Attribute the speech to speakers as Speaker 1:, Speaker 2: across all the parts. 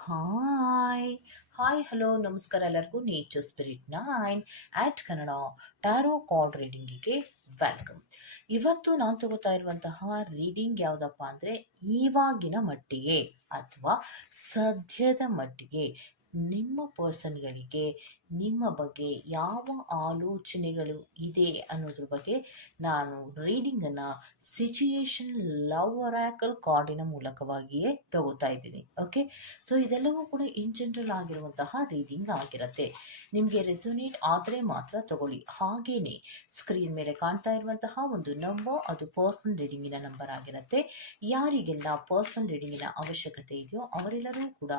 Speaker 1: Hi hi hello ನಮಸ್ಕಾರ ಎಲ್ಲರಿಗೂ. Nature spirit nine eight Kannada tarot card ರೀಡಿಂಗಿಗೆ welcome ಇವತ್ತು ನಾನು ತಗೋತಾ ಇರುವಂತಹ ರೀಡಿಂಗ್ ಯಾವುದಪ್ಪ ಅಂದರೆ ಇವಾಗಿನ ಮಟ್ಟಿಗೆ ಅಥವಾ ಸದ್ಯದ ಮಟ್ಟಿಗೆ ನಿಮ್ಮ ಪರ್ಸನ್ಗಳಿಗೆ ನಿಮ್ಮ ಬಗ್ಗೆ ಯಾವ ಆಲೋಚನೆಗಳು ಇದೆ ಅನ್ನೋದ್ರ ಬಗ್ಗೆ ನಾನು ರೀಡಿಂಗನ್ನು ಸಿಚುಯೇಷನ್ ಲವ್ ಒರಾಕಲ್ ಕಾರ್ಡಿನ ಮೂಲಕವಾಗಿಯೇ ತಗೋತಾ ಇದ್ದೀನಿ ಓಕೆ ಸೊ ಇದೆಲ್ಲವೂ ಕೂಡ ಇನ್ ಜನರಲ್ ಆಗಿರುವಂತಹ ರೀಡಿಂಗ್ ಆಗಿರುತ್ತೆ. ನಿಮಗೆ ರೆಸೊನೇಟ್ ಆದರೆ ಮಾತ್ರ ತಗೊಳ್ಳಿ. ಹಾಗೇನೆ ಸ್ಕ್ರೀನ್ ಮೇಲೆ ಕಾಣ್ತಾ ಇರುವಂತಹ ಒಂದು ನಂಬರ್ ಅದು ಪರ್ಸನಲ್ ರೀಡಿಂಗಿನ ನಂಬರ್ ಆಗಿರುತ್ತೆ. ಯಾರಿಗೆಲ್ಲ ಪರ್ಸನಲ್ ರೀಡಿಂಗಿನ ಅವಶ್ಯಕತೆ ಇದೆಯೋ ಅವರೆಲ್ಲರೂ ಕೂಡ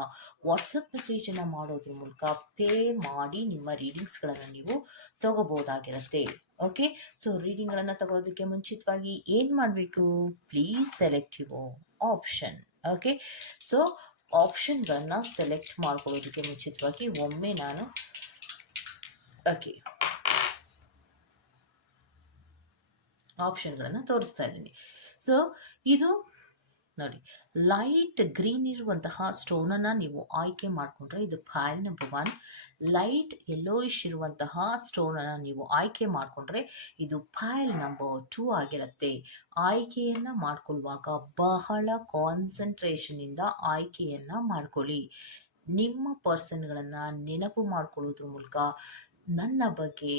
Speaker 1: ವಾಟ್ಸಪ್ ಮೆಸೇಜನ್ನು ಮಾಡೋದ್ರ ಮೂಲಕ ಪೇ ಮಾಡಿ ನಿಮ್ಮ ರೀಡಿಂಗ್ಸ್ಗಳನ್ನು ನೀವು ತಗೋಬಹುದಾಗಿರುತ್ತೆ ಓಕೆ? ಸೊ, ರೀಡಿಂಗ್ಗಳನ್ನು ತಗೊಳ್ಳೋದಕ್ಕೆ ಮುಂಚಿತವಾಗಿ ಏನು ಮಾಡಬೇಕು? Please select your option okay? So ಆಪ್ಷನ್ಗಳನ್ನು select ಮಾಡ್ಕೊಳ್ಳೋದಕ್ಕೆ ಮುಂಚಿತವಾಗಿ ಒಮ್ಮೆ ನಾನು, ಓಕೆ. ಆಪ್ಷನ್ಗಳನ್ನು ತೋರಿಸ್ತಾ ಇದ್ದೀನಿ. ಸೊ, ಇದು ನೋಡಿ, ಲೈಟ್ ಗ್ರೀನ್ ಇರುವಂತಹ ಸ್ಟೋನನ್ನು ನೀವು ಆಯ್ಕೆ ಮಾಡಿಕೊಂಡ್ರೆ ಇದು pile number one light yellowish ಇರುವಂತಹ ಸ್ಟೋನನ್ನು ನೀವು ಆಯ್ಕೆ ಮಾಡಿಕೊಂಡ್ರೆ ಇದು ಫೈಲ್ ನಂಬರ್ ಟೂ ಆಗಿರುತ್ತೆ. ಆಯ್ಕೆಯನ್ನು ಮಾಡ್ಕೊಳ್ಳುವಾಗ ಬಹಳ ಕಾನ್ಸಂಟ್ರೇಷನಿಂದ ಆಯ್ಕೆಯನ್ನು ಮಾಡ್ಕೊಳ್ಳಿ. ನಿಮ್ಮ ಪರ್ಸನ್ಗಳನ್ನು ನೆನಪು ಮಾಡ್ಕೊಳ್ಳೋದ್ರ ಮೂಲಕ ನನ್ನ ಬಗ್ಗೆ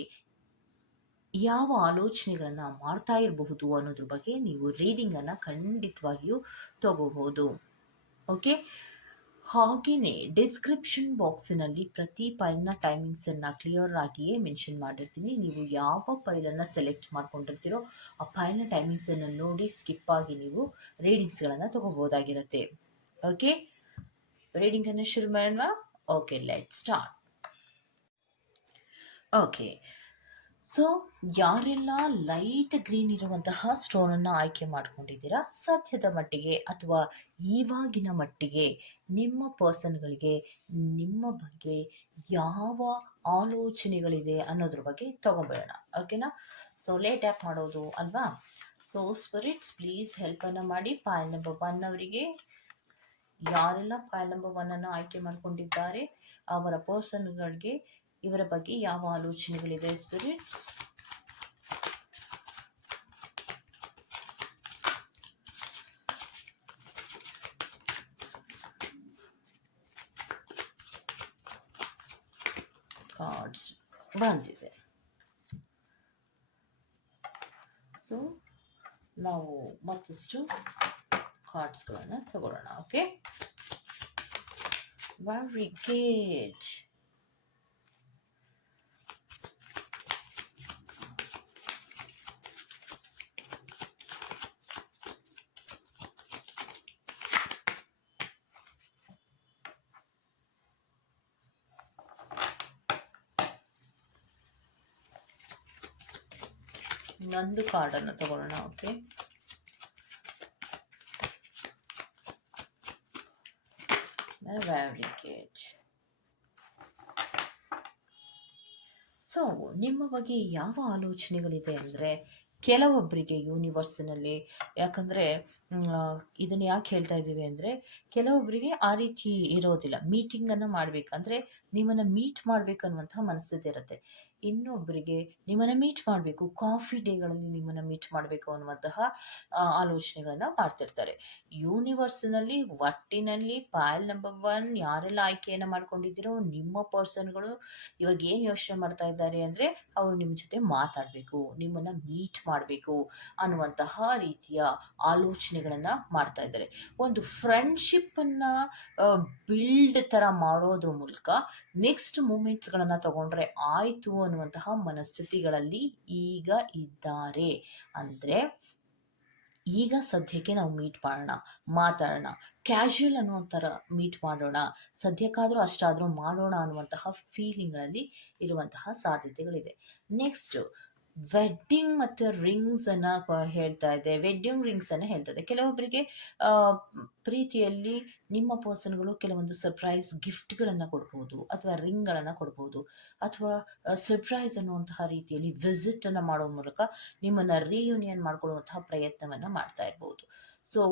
Speaker 1: ಯಾವ ಆಲೋಚನೆಗಳನ್ನು ಮಾಡ್ತಾ ಇರಬಹುದು ಅನ್ನೋದ್ರ ಬಗ್ಗೆ ನೀವು ರೀಡಿಂಗನ್ನು ಖಂಡಿತವಾಗಿಯೂ ತಗೋಬಹುದು. ಓಕೆ ಹಾಗೆಯೇ ಡಿಸ್ಕ್ರಿಪ್ಷನ್ ಬಾಕ್ಸಿನಲ್ಲಿ ಪ್ರತಿ ಫೈಲ್ನ ಟೈಮಿಂಗ್ಸನ್ನು ಕ್ಲಿಯರ್ ಆಗಿಯೇ ಮೆನ್ಷನ್ ಮಾಡಿರ್ತೀನಿ. ನೀವು ಯಾವ ಫೈಲನ್ನು ಸೆಲೆಕ್ಟ್ ಮಾಡ್ಕೊಂಡಿರ್ತೀರೋ ಆ ಫೈಲ್ನ ಟೈಮಿಂಗ್ಸನ್ನು ನೋಡಿ ಸ್ಕಿಪ್ ಆಗಿ ನೀವು ರೀಡಿಂಗ್ಸ್ಗಳನ್ನು ತಗೋಬೋದಾಗಿರುತ್ತೆ ಓಕೆ ರೀಡಿಂಗನ್ನು ಶುರು ಮಾಡೋಣ. Okay let start okay so ಯಾರೆಲ್ಲ ಲೈಟ್ ಗ್ರೀನ್ ಇರುವಂತಹ ಸ್ಟೋನನ್ನು ಆಯ್ಕೆ ಮಾಡ್ಕೊಂಡಿದ್ದೀರಾ, ಸದ್ಯದ ಮಟ್ಟಿಗೆ ಅಥವಾ ಇವಾಗಿನ ಮಟ್ಟಿಗೆ ನಿಮ್ಮ ಪರ್ಸನ್ಗಳಿಗೆ ನಿಮ್ಮ ಬಗ್ಗೆ ಯಾವ ಆಲೋಚನೆಗಳಿದೆ ಅನ್ನೋದ್ರ ಬಗ್ಗೆ ತಗೊಂಬೋಣ ಓಕೆನಾ ಸೊ ಲೇಟ್ ಆ್ಯಪ್ ಮಾಡೋದು ಅಲ್ವಾ? ಸೊ ಸ್ಪಿರಿಟ್ಸ್ ಪ್ಲೀಸ್ ಹೆಲ್ಪನ್ನು ಮಾಡಿ ಫೈಲ್ ನಂಬರ್ ಒನ್ ಅವರಿಗೆ ಯಾರೆಲ್ಲ ಫೈಲ್ ನಂಬರ್ ಒನ್ನನ್ನು ಆಯ್ಕೆ ಮಾಡ್ಕೊಂಡಿದ್ದಾರೆ, ಅವರ ಪರ್ಸನ್ಗಳಿಗೆ ಇವರ ಬಗ್ಗೆ ಯಾವ ಆಲೋಚನೆಗಳಿದೆ ಸ್ಪಿರಿಟ್ಸ್ ಕಾರ್ಡ್ಸ್ ಬಂದಿದೆ. ಸೊ ನಾವು ಮತ್ತಷ್ಟು ಕಾರ್ಡ್ಸ್ಗಳನ್ನು ತಗೊಳ್ಳೋಣ ಓಕೆ ವೆರಿ ಗುಡ್ ಇನ್ನೊಂದು ಕಾರ್ಡನ್ನು ತಗೊಳ್ಳೋಣ ಓಕೆ ಸೊ ನಿಮ್ಮ ಬಗ್ಗೆ ಯಾವ ಆಲೋಚನೆಗಳಿದೆ ಅಂದರೆ ಕೆಲವೊಬ್ಬರಿಗೆ ಯೂನಿವರ್ಸ್ನಲ್ಲಿ ಯಾಕಂದರೆ ಇದನ್ನು ಯಾಕೆ ಹೇಳ್ತಾ ಇದ್ದೀವಿ ಅಂದರೆ ಕೆಲವೊಬ್ಬರಿಗೆ ಆ ರೀತಿ ಇರೋದಿಲ್ಲ. ಮೀಟಿಂಗನ್ನು ಮಾಡಬೇಕಂದ್ರೆ ನಿಮ್ಮನ್ನು ಮೀಟ್ ಮಾಡಬೇಕು ಅನ್ನುವಂತಹ ಮನಸ್ಥಿತಿ ಇರುತ್ತೆ. ಇನ್ನೊಬ್ಬರಿಗೆ ನಿಮ್ಮನ್ನು ಮೀಟ್ ಮಾಡಬೇಕು ಕಾಫಿ ಡೇಗಳಲ್ಲಿ ನಿಮ್ಮನ್ನು ಮೀಟ್ ಮಾಡಬೇಕು ಅನ್ನುವಂತಹ ಆಲೋಚನೆಗಳನ್ನು ಮಾಡ್ತಿರ್ತಾರೆ. ಯೂನಿವರ್ಸ್ನಲ್ಲಿ ಒಟ್ಟಿನಲ್ಲಿ ಪಾಯಲ್ ನಂಬರ್ ಒನ್ ಯಾರೆಲ್ಲ ಆಯ್ಕೆಯನ್ನು ಮಾಡ್ಕೊಂಡಿದ್ದೀರೋ ನಿಮ್ಮ ಪರ್ಸನ್ಗಳು ಇವಾಗ ಏನು ಯೋಚನೆ ಮಾಡ್ತಾ ಇದ್ದಾರೆ ಅಂದರೆ ಅವರು ನಿಮ್ಮ ಜೊತೆ ಮಾತಾಡಬೇಕು, ನಿಮ್ಮನ್ನು ಮೀಟ್ ಮಾಡಬೇಕು ಅನ್ನುವಂತಹ ರೀತಿಯ ಆಲೋಚನೆಗಳನ್ನು ಮಾಡ್ತಾ ಇದ್ದಾರೆ. ಒಂದು ಫ್ರೆಂಡ್ಶಿಪ್ಪನ್ನು ಬಿಲ್ಡ್ ಥರ ಮಾಡೋದ್ರ ಮೂಲಕ ನೆಕ್ಸ್ಟ್ ಮೂಮೆಂಟ್ಸ್ಗಳನ್ನು ತಗೊಂಡ್ರೆ ಆಯಿತು ಅನ್ನುವಂತಹ ಮನಸ್ಥಿತಿಗಳಲ್ಲಿ ಈಗ ಇದ್ದಾರೆ. ಅಂದರೆ ಈಗ ಸದ್ಯಕ್ಕೆ ನಾವು ಮೀಟ್ ಮಾಡೋಣ, ಮಾತಾಡೋಣ ಕ್ಯಾಶುಯಲ್ ಅನ್ನುವಂಥರ ಮೀಟ್ ಮಾಡೋಣ, ಸದ್ಯಕ್ಕಾದರೂ ಅಷ್ಟಾದರೂ ಮಾಡೋಣ ಅನ್ನುವಂತಹ ಫೀಲಿಂಗ್ಗಳಲ್ಲಿ ಇರುವಂತಹ ಸಾಧ್ಯತೆಗಳಿದೆ. ನೆಕ್ಸ್ಟ್ ವೆಡ್ಡಿಂಗ್ ಮತ್ತು ರಿಂಗ್ಸನ್ನು ಹೇಳ್ತಾ ಇದೆ. ವೆಡ್ಡಿಂಗ್ ರಿಂಗ್ಸನ್ನು ಹೇಳ್ತಾ ಇದೆ. ಕೆಲವೊಬ್ಬರಿಗೆ ಪ್ರೀತಿಯಲ್ಲಿ ನಿಮ್ಮ ಪರ್ಸನ್ಗಳು ಕೆಲವೊಂದು ಸರ್ಪ್ರೈಸ್ ಗಿಫ್ಟ್ಗಳನ್ನು ಕೊಡ್ಬೋದು ಅಥವಾ ರಿಂಗ್ಗಳನ್ನು ಕೊಡ್ಬೋದು ಅಥವಾ ಸರ್ಪ್ರೈಸ್ ಅನ್ನುವಂತಹ ರೀತಿಯಲ್ಲಿ ವಿಸಿಟನ್ನು ಮಾಡುವ ಮೂಲಕ ನಿಮ್ಮನ್ನು ರೀಯೂನಿಯನ್ ಮಾಡ್ಕೊಳ್ಳುವಂತಹ ಪ್ರಯತ್ನವನ್ನು ಮಾಡ್ತಾ ಇರ್ಬೋದು. ಸೊ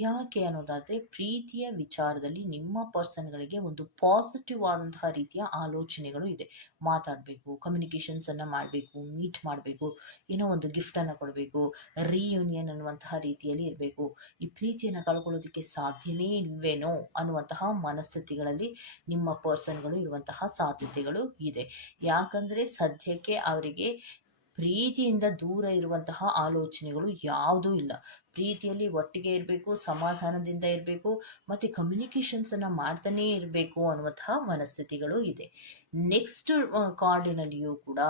Speaker 1: ಯಾಕೆ ಅನ್ನೋದಾದರೆ ಪ್ರೀತಿಯ ವಿಚಾರದಲ್ಲಿ ನಿಮ್ಮ ಪರ್ಸನ್ಗಳಿಗೆ ಒಂದು ಪಾಸಿಟಿವ್ ಆದಂತಹ ರೀತಿಯ ಆಲೋಚನೆಗಳು ಇದೆ. ಮಾತಾಡಬೇಕು ಕಮ್ಯುನಿಕೇಷನ್ಸನ್ನು ಮಾಡಬೇಕು ಮೀಟ್ ಮಾಡಬೇಕು, ಏನೋ ಒಂದು ಗಿಫ್ಟನ್ನು ಕೊಡಬೇಕು ರೀಯೂನಿಯನ್ ಅನ್ನುವಂತಹ ರೀತಿಯಲ್ಲಿ ಇರಬೇಕು. ಈ ಪ್ರೀತಿಯನ್ನು ಕಳ್ಕೊಳ್ಳೋದಕ್ಕೆ ಸಾಧ್ಯನೇ ಇಲ್ವೇನೋ ಅನ್ನುವಂತಹ ಮನಸ್ಥಿತಿಗಳಲ್ಲಿ ನಿಮ್ಮ ಪರ್ಸನ್ಗಳು ಇರುವಂತಹ ಸಾಧ್ಯತೆಗಳು ಇದೆ. ಯಾಕಂದರೆ ಸದ್ಯಕ್ಕೆ ಅವರಿಗೆ ಪ್ರೀತಿಯಿಂದ ದೂರ ಇರುವಂತಹ ಆಲೋಚನೆಗಳು ಯಾವುದೂ ಇಲ್ಲ. ಪ್ರೀತಿಯಲ್ಲಿ ಒಟ್ಟಿಗೆ ಇರಬೇಕು, ಸಮಾಧಾನದಿಂದ ಇರಬೇಕು, ಮತ್ತು ಕಮ್ಯುನಿಕೇಷನ್ಸನ್ನು ಮಾಡ್ತಾನೇ ಇರಬೇಕು ಅನ್ನುವಂತಹ ಮನಸ್ಥಿತಿಗಳು ಇದೆ. ನೆಕ್ಸ್ಟ್ ಕಾರ್ಡಿನಲ್ಲಿಯೂ ಕೂಡ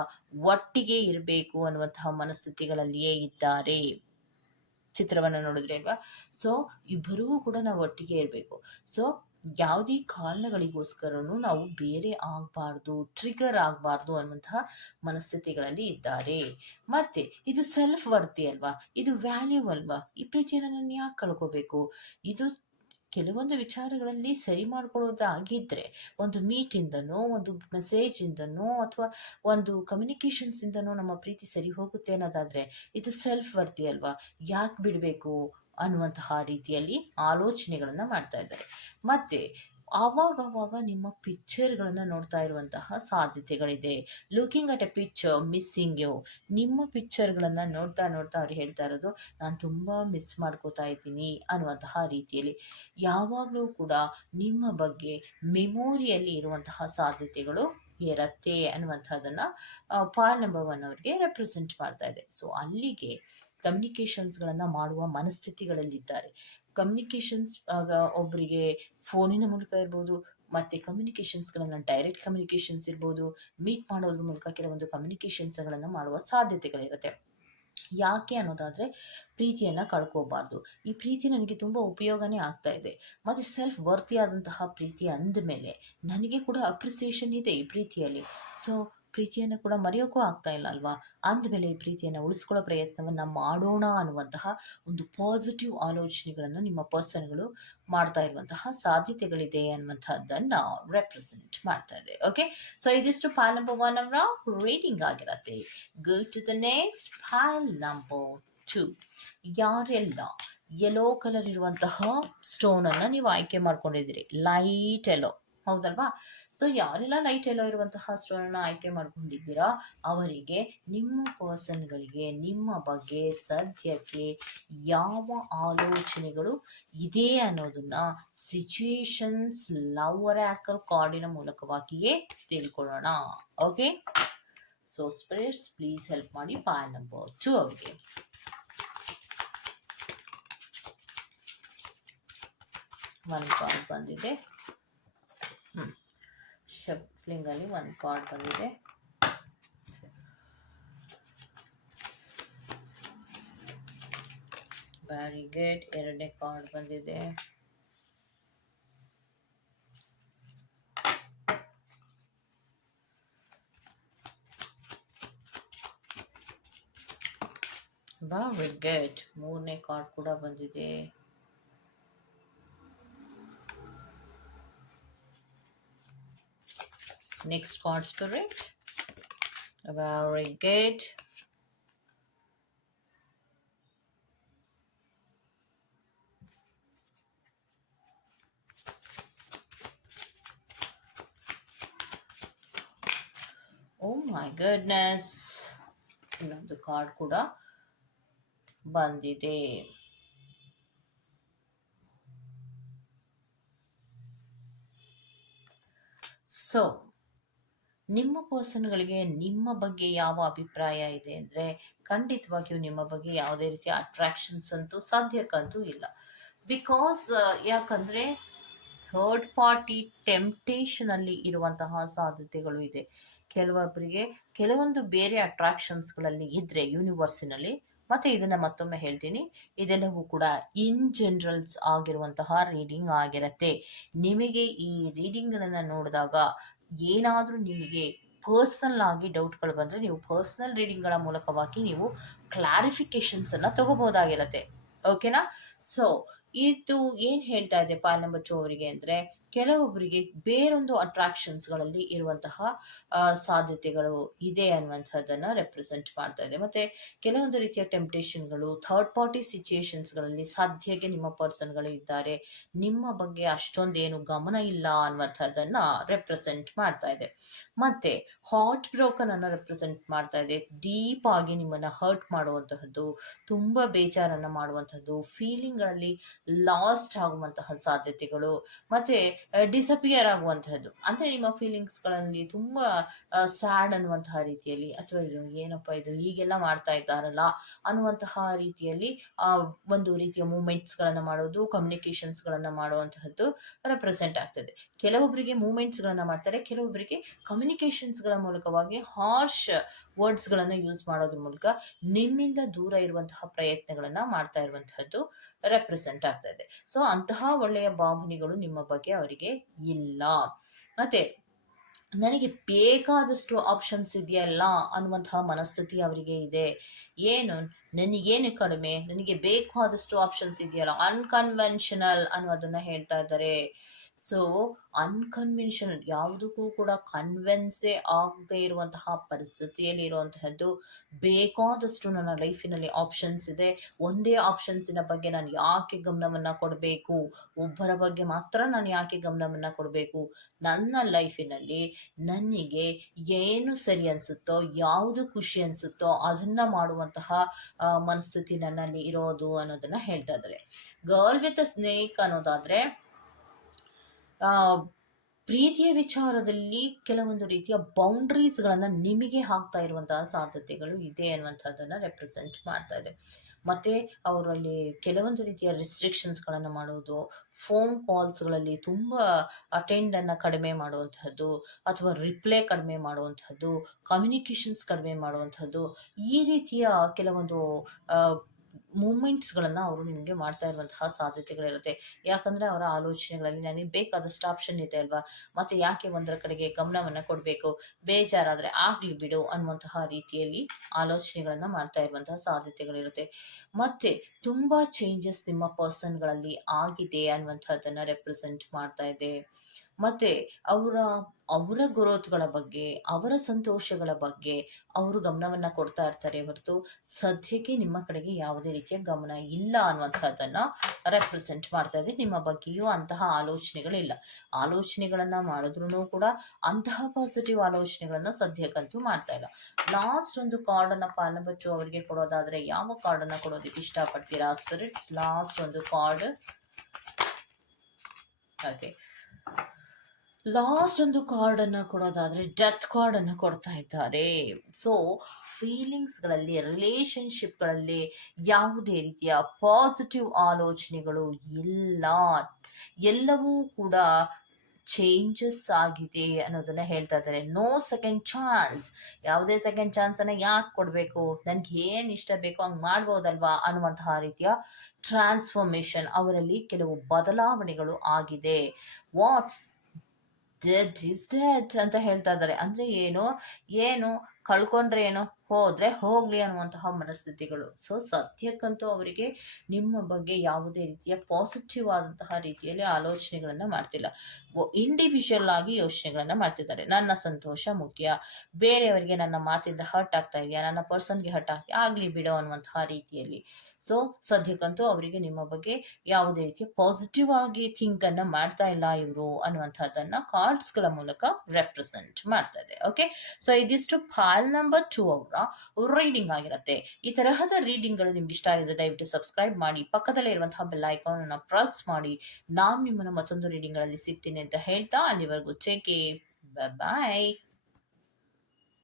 Speaker 1: ಒಟ್ಟಿಗೆ ಇರಬೇಕು ಅನ್ನುವಂತಹ ಮನಸ್ಥಿತಿಗಳಲ್ಲಿಯೇ ಇದ್ದಾರೆ. ಚಿತ್ರವನ್ನು ನೋಡಿದ್ರೆ ಅಲ್ವಾ? ಸೊ ಇಬ್ಬರೂ ಕೂಡ ನಾವು ಒಟ್ಟಿಗೆ ಇರಬೇಕು. ಸೊ ಯಾವುದೇ ಕಾರಣಗಳಿಗೋಸ್ಕರನೂ ನಾವು ಬೇರೆ ಆಗಬಾರ್ದು ಟ್ರಿಗರ್ ಆಗಬಾರ್ದು ಅನ್ನುವಂತಹ ಮನಸ್ಥಿತಿಗಳಲ್ಲಿ ಇದ್ದಾರೆ. ಮತ್ತೆ ಇದು ಸೆಲ್ಫ್ ವರ್ತಿ ಅಲ್ವಾ? ಇದು ವ್ಯಾಲ್ಯೂ ಅಲ್ವಾ? ಈ ಪ್ರೀತಿಯನ್ನು ನಾನು ಯಾಕೆ ಕಳ್ಕೋಬೇಕು? ಇದು ಕೆಲವೊಂದು ವಿಚಾರಗಳಲ್ಲಿ ಸರಿ ಮಾಡ್ಕೊಳ್ಳೋದಾಗಿದ್ದರೆ ಒಂದು ಮೀಟಿಂದನೋ ಒಂದು ಮೆಸೇಜಿಂದನೋ ಅಥವಾ ಒಂದು ಕಮ್ಯುನಿಕೇಷನ್ಸಿಂದನೋ ನಮ್ಮ ಪ್ರೀತಿ ಸರಿ ಹೋಗುತ್ತೆ ಅನ್ನೋದಾದರೆ, ಇದು ಸೆಲ್ಫ್ ವರ್ತಿ ಅಲ್ವಾ? ಯಾಕೆ ಬಿಡಬೇಕು? ಅನ್ನುವಂತಹ ರೀತಿಯಲ್ಲಿ ಆಲೋಚನೆಗಳನ್ನು ಮಾಡ್ತಾ ಇದ್ದಾರೆ. ಮತ್ತು ಆವಾಗವಾಗ ನಿಮ್ಮ ಪಿಕ್ಚರ್ಗಳನ್ನು ನೋಡ್ತಾ ಇರುವಂತಹ ಸಾಧ್ಯತೆಗಳಿದೆ. Looking at a picture missing you ನಿಮ್ಮ ಪಿಕ್ಚರ್ಗಳನ್ನು ನೋಡ್ತಾ ನೋಡ್ತಾ ಅವ್ರು ಹೇಳ್ತಾ ಇರೋದು, ನಾನು ತುಂಬ ಮಿಸ್ ಮಾಡ್ಕೋತಾ ಇದ್ದೀನಿ ಅನ್ನುವಂತಹ ರೀತಿಯಲ್ಲಿ. ಯಾವಾಗಲೂ ಕೂಡ ನಿಮ್ಮ ಬಗ್ಗೆ ಮೆಮೋರಿಯಲ್ಲಿ ಇರುವಂತಹ ಸಾಧ್ಯತೆಗಳು ಇರತ್ತೆ ಅನ್ನುವಂಥದ್ದನ್ನು ಪಾಲ್ ನಂಬರ್ ಒನ್ ಅವರಿಗೆ ರೆಪ್ರೆಸೆಂಟ್ ಮಾಡ್ತಾ ಇದೆ. ಸೊ ಅಲ್ಲಿಗೆ ಕಮ್ಯುನಿಕೇಷನ್ಸ್ಗಳನ್ನು ಮಾಡುವ ಮನಸ್ಥಿತಿಗಳಲ್ಲಿದ್ದಾರೆ. ಕಮ್ಯುನಿಕೇಷನ್ಸ್ ಆಗ ಒಬ್ಬರಿಗೆ ಫೋನಿನ ಮೂಲಕ ಇರ್ಬೋದು, ಮತ್ತು ಕಮ್ಯುನಿಕೇಷನ್ಸ್ಗಳನ್ನು ಡೈರೆಕ್ಟ್ ಕಮ್ಯುನಿಕೇಷನ್ಸ್ ಇರ್ಬೋದು ಮೀಟ್ ಮಾಡೋದ್ರ ಮೂಲಕ ಕೆಲವೊಂದು ಕಮ್ಯುನಿಕೇಷನ್ಸ್ಗಳನ್ನು ಮಾಡುವ ಸಾಧ್ಯತೆಗಳಿರುತ್ತೆ. ಯಾಕೆ ಅನ್ನೋದಾದರೆ, ಪ್ರೀತಿಯನ್ನು ಕಳ್ಕೋಬಾರ್ದು. ಈ ಪ್ರೀತಿ ನನಗೆ ತುಂಬ ಉಪಯೋಗನೇ ಆಗ್ತಾ ಇದೆ. ಮತ್ತು ಸೆಲ್ಫ್ ವರ್ತಿಯಾದಂತಹ ಪ್ರೀತಿ ಅಂದಮೇಲೆ ನನಗೆ ಕೂಡ ಅಪ್ರಿಸಿಯೇಷನ್ ಇದೆ ಈ ಪ್ರೀತಿಯಲ್ಲಿ. ಸೊ ಪ್ರೀತಿಯನ್ನು ಕೂಡ ಮರೆಯೋಕ್ಕೂ ಆಗ್ತಾ ಇಲ್ಲ ಅಲ್ವಾ? ಅಂದಮೇಲೆ ಈ ಪ್ರೀತಿಯನ್ನು ಉಳಿಸ್ಕೊಳ್ಳೋ ಪ್ರಯತ್ನವನ್ನು ಮಾಡೋಣ ಅನ್ನುವಂತಹ ಒಂದು ಪಾಸಿಟಿವ್ ಆಲೋಚನೆಗಳನ್ನು ನಿಮ್ಮ ಪರ್ಸನ್ಗಳು ಮಾಡ್ತಾ ಇರುವಂತಹ ಸಾಧ್ಯತೆಗಳಿದೆ ಅನ್ನುವಂಥದ್ದನ್ನು ರೆಪ್ರೆಸೆಂಟ್ ಮಾಡ್ತಾ ಇದೆ. ಓಕೆ ಸೊ ಇದಿಷ್ಟು ಫೈಲ್ ನಂಬರ್ ಒನ್ ಅವರ ರೀಡಿಂಗ್ ಆಗಿರತ್ತೆ. Go to the next pile number two ಯಾರೆಲ್ಲ ಯೆಲೋ ಕಲರ್ ಇರುವಂತಹ ಸ್ಟೋನನ್ನು ನೀವು ಆಯ್ಕೆ ಮಾಡ್ಕೊಂಡಿದ್ದೀರಿ? ಲೈಟ್ ಎಲ್ಲೋ ಹೌದಲ್ವಾ? ಸೊ ಯಾರೆಲ್ಲ ಲೈಟ್ ಎಲ್ಲೋ ಇರುವಂತಹ ಸ್ಟೋನನ್ನು ಆಯ್ಕೆ ಮಾಡ್ಕೊಂಡಿದ್ದೀರಾ, ಅವರಿಗೆ ನಿಮ್ಮ ಪರ್ಸನ್ಗಳಿಗೆ ನಿಮ್ಮ ಬಗ್ಗೆ ಸದ್ಯಕ್ಕೆ ಯಾವ ಆಲೋಚನೆಗಳು ಇದೆ ಅನ್ನೋದನ್ನ ಸಿಚುಯೇಷನ್ಸ್ ಲವರ್ ಆ್ಯಕಲ್ ಕಾರ್ಡಿನ ಮೂಲಕವಾಗಿಯೇ ತಿಳ್ಕೊಳ್ಳೋಣ. Okay so spirits please help ಮಾಡಿ ಫೈಲ್ ನಂಬರ್ ಟು ಅವರಿಗೆ. ಒಂದು ಕಾರ್ಡ್ ಬಂದಿದೆ. ಶಫ್ಲಿಂಗಲ್ಲಿ ಒಂದು ಕಾರ್ಡ್ ಬಂದಿದೆ. ವೆರಿ ಗುಡ್ ಎರಡನೇ ಕಾರ್ಡ್ ಬಂದಿದೆ. ವೆರಿ ಗುಡ್ ಮೂರನೇ ಕಾರ್ಡ್ ಕೂಡ ಬಂದಿದೆ. Next card spirit. Very good. Oh my goodness. ಇನ್ನೊಂದು ಕಾರ್ಡ್ ಕೂಡ ಬಂದಿದೆ ಸೊ ನಿಮ್ಮ ಪರ್ಸನ್ಗಳಿಗೆ ನಿಮ್ಮ ಬಗ್ಗೆ ಯಾವ ಅಭಿಪ್ರಾಯ ಇದೆ ಅಂದರೆ ಖಂಡಿತವಾಗಿಯೂ ನಿಮ್ಮ ಬಗ್ಗೆ ಯಾವುದೇ ರೀತಿಯ ಅಟ್ರಾಕ್ಷನ್ಸ್ ಅಂತೂ ಸಾಧ್ಯಕ್ಕಂತೂ ಇಲ್ಲ. ಬಿಕಾಸ್ ಯಾಕಂದರೆ ಥರ್ಡ್ ಪಾರ್ಟಿ ಟೆಂಪ್ಟೇಷನಲ್ಲಿ ಇರುವಂತಹ ಸಾಧ್ಯತೆಗಳು ಇದೆ. ಕೆಲವೊಬ್ಬರಿಗೆ ಕೆಲವೊಂದು ಬೇರೆ ಅಟ್ರಾಕ್ಷನ್ಸ್ಗಳಲ್ಲಿ ಇದ್ದರೆ ಯೂನಿವರ್ಸಿನಲ್ಲಿ ಮತ್ತು ಇದನ್ನು ಮತ್ತೊಮ್ಮೆ ಹೇಳ್ತೀನಿ. ಇದೆಲ್ಲವೂ ಕೂಡ ಇನ್ ಜನರಲ್ಸ್ ಆಗಿರುವಂತಹ ರೀಡಿಂಗ್ ಆಗಿರತ್ತೆ. ನಿಮಗೆ ಈ ರೀಡಿಂಗ್ಗಳನ್ನು ನೋಡಿದಾಗ ಏನಾದರೂ ನಿಮಗೆ ಪರ್ಸ್ನಲ್ ಆಗಿ ಡೌಟ್ಗಳು ಬಂದರೆ ನೀವು ಪರ್ಸ್ನಲ್ ರೀಡಿಂಗ್ಗಳ ಮೂಲಕವಾಗಿ ನೀವು ಕ್ಲಾರಿಫಿಕೇಶನ್ಸನ್ನು ತಗೋಬೋದಾಗಿರತ್ತೆ ಓಕೆನಾ ಸೊ ಇದು ಏನು ಹೇಳ್ತಾ ಇದೆ ಪಾಲ್ ನಂಬರ್ ಟು ಅವರಿಗೆ ಅಂದರೆ ಕೆಲವೊಬ್ಬರಿಗೆ ಬೇರೊಂದು ಅಟ್ರಾಕ್ಷನ್ಸ್ಗಳಲ್ಲಿ ಇರುವಂತಹ ಸಾಧ್ಯತೆಗಳು ಇದೆ ಅನ್ನುವಂಥದ್ದನ್ನು ರೆಪ್ರೆಸೆಂಟ್ ಮಾಡ್ತಾ ಇದೆ. ಮತ್ತು ಕೆಲವೊಂದು ರೀತಿಯ ಟೆಂಪ್ಟೇಷನ್ಗಳು ಥರ್ಡ್ ಪಾರ್ಟಿ ಸಿಚುಯೇಷನ್ಸ್ಗಳಲ್ಲಿ ಸಾಧ್ಯಕ್ಕೆ ನಿಮ್ಮ ಪರ್ಸನ್ಗಳು ಇದ್ದಾರೆ, ನಿಮ್ಮ ಬಗ್ಗೆ ಅಷ್ಟೊಂದೇನು ಗಮನ ಇಲ್ಲ ಅನ್ನುವಂಥದ್ದನ್ನು ರೆಪ್ರೆಸೆಂಟ್ ಮಾಡ್ತಾ ಇದೆ. ಮತ್ತು ಹಾಟ್ ಬ್ರೋಕನ್ ಅನ್ನು ರೆಪ್ರೆಸೆಂಟ್ ಮಾಡ್ತಾ ಇದೆ. ಡೀಪ್ ಆಗಿ ನಿಮ್ಮನ್ನು ಹರ್ಟ್ ಮಾಡುವಂತಹದ್ದು, ತುಂಬ ಬೇಜಾರನ್ನು ಮಾಡುವಂಥದ್ದು ಫೀಲಿಂಗ್ಗಳಲ್ಲಿ ಲಾಸ್ಟ್ ಆಗುವಂತಹ ಸಾಧ್ಯತೆಗಳು, ಮತ್ತು ಡಿಸಪಿಯರ್ ಆಗುವಂತಹದ್ದು. ಅಂದ್ರೆ ನಿಮ್ಮ ಫೀಲಿಂಗ್ಸ್ಗಳಲ್ಲಿ ತುಂಬಾ ಸ್ಯಾಡ್ ಅನ್ನುವಂತಹ ರೀತಿಯಲ್ಲಿ ಅಥವಾ ಇದು ಏನಪ್ಪ ಇದು ಹೀಗೆಲ್ಲ ಮಾಡ್ತಾ ಇದ್ದಾರಲ್ಲ ಅನ್ನುವಂತಹ ರೀತಿಯಲ್ಲಿ ಆ, ಒಂದು ರೀತಿಯ ಮೂಮೆಂಟ್ಸ್ಗಳನ್ನು ಮಾಡೋದು ಕಮ್ಯುನಿಕೇಷನ್ಸ್ಗಳನ್ನು ಮಾಡುವಂತಹದ್ದು ರೆಪ್ರೆಸೆಂಟ್ ಆಗ್ತದೆ. ಕೆಲವೊಬ್ಬರಿಗೆ ಮೂಮೆಂಟ್ಸ್ಗಳನ್ನು ಮಾಡ್ತಾರೆ ಕೆಲವೊಬ್ಬರಿಗೆ ಕಮ್ಯುನಿಕೇಷನ್ಸ್ಗಳ ಮೂಲಕವಾಗಿ ಹಾರ್ಶ್ ವರ್ಡ್ಸ್ಗಳನ್ನು ಯೂಸ್ ಮಾಡೋದ್ರ ಮೂಲಕ ನಿಮ್ಮಿಂದ ದೂರ ಇರುವಂತಹ ಪ್ರಯತ್ನಗಳನ್ನು ಮಾಡ್ತಾ ಇರುವಂತಹದ್ದು ರೆಪ್ರೆಸೆಂಟ್ ಆಗ್ತಾ ಇದೆ. ಸೊ ಅಂತಹ ಒಳ್ಳೆಯ ಭಾವನೆಗಳು ನಿಮ್ಮ ಬಗ್ಗೆ ಅವರಿಗೆ ಇಲ್ಲ. ಮತ್ತೆ, ನನಗೆ ಬೇಕಾದಷ್ಟು ಆಪ್ಷನ್ಸ್ ಇದೆಯಲ್ಲ ಅನ್ನುವಂತಹ ಮನಸ್ಥಿತಿ ಅವರಿಗೆ ಇದೆ. ಏನು? ನನಗೇನು ಕಡಿಮೆ? ನನಗೆ ಬೇಕಾದಷ್ಟು ಆಪ್ಷನ್ಸ್ ಇದೆಯಲ್ಲ? ಅನ್ಕನ್ವೆನ್ಷನಲ್ ಅನ್ನೋದನ್ನ ಹೇಳ್ತಾ ಇದ್ದಾರೆ. ಸೊ ಅನ್ಕನ್ವೆನ್ಷನಲ್ ಯಾವುದಕ್ಕೂ ಕೂಡ ಕನ್ವೆನ್ಸೇ ಆಗದೇ ಇರುವಂತಹ ಪರಿಸ್ಥಿತಿಯಲ್ಲಿ ಇರುವಂತಹದ್ದು ಬೇಕಾದಷ್ಟು ನನ್ನ ಲೈಫಿನಲ್ಲಿ ಆಪ್ಷನ್ಸ್ ಇದೆ. ಒಂದೇ ಆಪ್ಷನ್ಸಿನ ಬಗ್ಗೆ ನಾನು ಯಾಕೆ ಗಮನವನ್ನು ಕೊಡಬೇಕು? ಒಬ್ಬರ ಬಗ್ಗೆ ಮಾತ್ರ ನಾನು ಯಾಕೆ ಗಮನವನ್ನು ಕೊಡಬೇಕು? ನನ್ನ ಲೈಫಿನಲ್ಲಿ ನನಗೆ ಏನು ಸರಿ ಅನಿಸುತ್ತೋ, ಯಾವುದು ಖುಷಿ ಅನಿಸುತ್ತೋ ಅದನ್ನು ಮಾಡುವಂತಹ ಮನಸ್ಥಿತಿ ನನ್ನಲ್ಲಿ ಇರೋದು ಅನ್ನೋದನ್ನು ಹೇಳ್ತಾ ಇದ್ದಾರೆ. ಗರ್ಲ್ ವಿತ್ ಸ್ನೇಕ್ ಅನ್ನೋದಾದರೆ ಪ್ರೀತಿಯ ವಿಚಾರದಲ್ಲಿ ಕೆಲವೊಂದು ರೀತಿಯ ಬೌಂಡ್ರೀಸ್ಗಳನ್ನು ನಿಮಗೆ ಹಾಕ್ತಾ ಇರುವಂತಹ ಸಾಧ್ಯತೆಗಳು ಇದೆ ಅನ್ನುವಂಥದ್ದನ್ನು ರೆಪ್ರೆಸೆಂಟ್ ಮಾಡ್ತಾ ಇದೆ. ಮತ್ತು ಅವರಲ್ಲಿ ಕೆಲವೊಂದು ರೀತಿಯ ರಿಸ್ಟ್ರಿಕ್ಷನ್ಸ್ಗಳನ್ನು ಮಾಡುವುದು ಫೋನ್ ಕಾಲ್ಸ್ಗಳಲ್ಲಿ ತುಂಬ ಅಟೆಂಡನ್ನು ಕಡಿಮೆ ಮಾಡುವಂಥದ್ದು ಅಥವಾ ರಿಪ್ಲೈ ಕಡಿಮೆ ಮಾಡುವಂಥದ್ದು ಕಮ್ಯುನಿಕೇಷನ್ಸ್ ಕಡಿಮೆ ಮಾಡುವಂಥದ್ದು ಈ ರೀತಿಯ ಕೆಲವೊಂದು ಮೂಮೆಂಟ್ಸ್ಗಳನ್ನು ಅವರು ನಿಮಗೆ ಮಾಡ್ತಾ ಇರುವಂತಹ ಸಾಧ್ಯತೆಗಳಿರುತ್ತೆ. ಯಾಕಂದರೆ ಅವರ ಆಲೋಚನೆಗಳಲ್ಲಿ ನನಗೆ ಬೇಕಾದಷ್ಟು ಆಪ್ಷನ್ ಇದೆ ಅಲ್ವಾ? ಮತ್ತು ಯಾಕೆ ಒಂದರ ಕಡೆಗೆ ಗಮನವನ್ನು ಕೊಡಬೇಕು? ಬೇಜಾರಾದರೆ ಆಗಲಿ ಬಿಡು ಅನ್ನುವಂತಹ ರೀತಿಯಲ್ಲಿ ಆಲೋಚನೆಗಳನ್ನು ಮಾಡ್ತಾ ಇರುವಂತಹ ಸಾಧ್ಯತೆಗಳಿರುತ್ತೆ. ಮತ್ತು ತುಂಬ ಚೇಂಜಸ್ ನಿಮ್ಮ ಪರ್ಸನ್ಗಳಲ್ಲಿ ಆಗಿದೆ ಅನ್ನುವಂಥದ್ದನ್ನು ರೆಪ್ರೆಸೆಂಟ್ ಮಾಡ್ತಾ ಇದೆ. ಮತ್ತು ಅವರ ಅವರ ಗ್ರೋತ್ಗಳ ಬಗ್ಗೆ, ಅವರ ಸಂತೋಷಗಳ ಬಗ್ಗೆ ಅವರು ಗಮನವನ್ನು ಕೊಡ್ತಾ ಇರ್ತಾರೆ ಹೊರತು ಸದ್ಯಕ್ಕೆ ನಿಮ್ಮ ಕಡೆಗೆ ಯಾವುದೇ ರೀತಿಯ ಗಮನ ಇಲ್ಲ ಅನ್ನುವಂಥದ್ದನ್ನು ರೆಪ್ರೆಸೆಂಟ್ ಮಾಡ್ತಾ ಇದೆ ನಿಮ್ಮ ಬಗ್ಗೆಯೂ ಅಂತಹ ಆಲೋಚನೆಗಳಿಲ್ಲ. ಆಲೋಚನೆಗಳನ್ನು ಮಾಡಿದ್ರು ಕೂಡ ಅಂತಹ ಪಾಸಿಟಿವ್ ಆಲೋಚನೆಗಳನ್ನು ಸದ್ಯಕ್ಕಂತೂ ಮಾಡ್ತಾ ಇಲ್ಲ. ಲಾಸ್ಟ್ ಒಂದು ಕಾರ್ಡನ್ನು ಪಾಲಬಚ್ಚು ಅವರಿಗೆ ಕೊಡೋದಾದರೆ ಯಾವ ಕಾರ್ಡನ್ನು ಕೊಡೋದಕ್ಕೆ ಇಷ್ಟಪಡ್ತೀರಾ? ಸ್ಪಿರಿಟ್ಸ್ ಲಾಸ್ಟ್ ಒಂದು ಕಾರ್ಡ್ ಓಕೆ ಲಾಸ್ಟ್ ಒಂದು ಕಾರ್ಡನ್ನು ಕೊಡೋದಾದರೆ ಡೆತ್ ಕಾರ್ಡನ್ನು ಕೊಡ್ತಾ ಇದ್ದಾರೆ. ಸೊ ಫೀಲಿಂಗ್ಸ್ಗಳಲ್ಲಿ ರಿಲೇಷನ್ಶಿಪ್ಗಳಲ್ಲಿ ಯಾವುದೇ ರೀತಿಯ ಪಾಸಿಟಿವ್ ಆಲೋಚನೆಗಳು ಇಲ್ಲ. ಎಲ್ಲವೂ ಕೂಡ ಚೇಂಜಸ್ ಆಗಿದೆ ಅನ್ನೋದನ್ನ ಹೇಳ್ತಾ ಇದ್ದಾರೆ. ನೋ ಸೆಕೆಂಡ್ ಚಾನ್ಸ್ ಯಾವುದೇ ಸೆಕೆಂಡ್ ಚಾನ್ಸನ್ನು ಯಾಕೆ ಕೊಡಬೇಕು? ನನಗೆ ಏನು ಇಷ್ಟ ಬೇಕೋ ಹಂಗೆ ಮಾಡ್ಬೋದಲ್ವಾ ಅನ್ನುವಂತಹ ರೀತಿಯ ಟ್ರಾನ್ಸ್ಫಾರ್ಮೇಶನ್ ಅವರಲ್ಲಿ ಕೆಲವು ಬದಲಾವಣೆಗಳು ಆಗಿದೆ. ವಾಟ್ಸ್ ಡೆಡ್ ಇಸ್ ಡೆಡ್ ಅಂತ ಹೇಳ್ತಾ ಇದ್ದಾರೆ. ಅಂದರೆ ಏನು? ಏನು? ಕಳ್ಕೊಂಡ್ರೆ ಏನು ಹೋದರೆ ಹೋಗಲಿ ಅನ್ನುವಂತಹ ಮನಸ್ಥಿತಿಗಳು. ಸೊ ಸದ್ಯಕ್ಕಂತೂ ಅವರಿಗೆ ನಿಮ್ಮ ಬಗ್ಗೆ ಯಾವುದೇ ರೀತಿಯ ಪಾಸಿಟಿವ್ ಆದಂತಹ ರೀತಿಯಲ್ಲಿ ಆಲೋಚನೆಗಳನ್ನು ಮಾಡ್ತಿಲ್ಲ. ಇಂಡಿವಿಜುವಲ್ ಆಗಿ ಯೋಚನೆಗಳನ್ನು ಮಾಡ್ತಿದ್ದಾರೆ. ನನ್ನ ಸಂತೋಷ ಮುಖ್ಯ. ಬೇರೆಯವರಿಗೆ ನನ್ನ ಮಾತಿಂದ ಹರ್ಟ್ ಆಗ್ತಾ ಇದೆಯಾ? ನನ್ನ ಪರ್ಸನ್ಗೆ ಹರ್ಟ್ ಆಗ್ತಾ ಆಗಲಿ ಬಿಡೋ ಅನ್ನುವಂತಹ ರೀತಿಯಲ್ಲಿ. ಸೊ ಸದ್ಯಕ್ಕಂತೂ ಅವರಿಗೆ ನಿಮ್ಮ ಬಗ್ಗೆ ಯಾವುದೇ ರೀತಿಯ ಪಾಸಿಟಿವ್ ಆಗಿ ಥಿಂಕ್ ಅನ್ನ ಮಾಡ್ತಾ ಇಲ್ಲ ಇವರು ಅನ್ನುವಂಥದ್ದನ್ನ ಕಾರ್ಡ್ಸ್ಗಳ ಮೂಲಕ ರೆಪ್ರೆಸೆಂಟ್ ಮಾಡ್ತಾ ಇದೆ. ಓಕೆ ಸೊ ಇದಿಷ್ಟು ಫಾಲ್ ನಂಬರ್ ಟೂ ಅವರ. ರೀಡಿಂಗ್ ಆಗಿರುತ್ತೆ. ಈ ತರಹದ ರೀಡಿಂಗ್ಗಳು ನಿಮ್ಗೆ ಇಷ್ಟ ಆಗಿದ್ರೆ ದಯವಿಟ್ಟು ಸಬ್ಸ್ಕ್ರೈಬ್ ಮಾಡಿ, ಪಕ್ಕದಲ್ಲೇ ಇರುವಂತಹ ಬೆಲ್ ಐಕಾನ್ ಅನ್ನು ಪ್ರೆಸ್ ಮಾಡಿ. ನಾನು ನಿಮ್ಮನ್ನು ಮತ್ತೊಂದು ರೀಡಿಂಗ್ ರೀಡಿಂಗ್ಗಳಲ್ಲಿ ಸಿಗ್ತೀನಿ ಅಂತ ಹೇಳ್ತಾ ಅಲ್ಲಿವರೆಗೂ ಚೇಕೆ ಬಾಯ್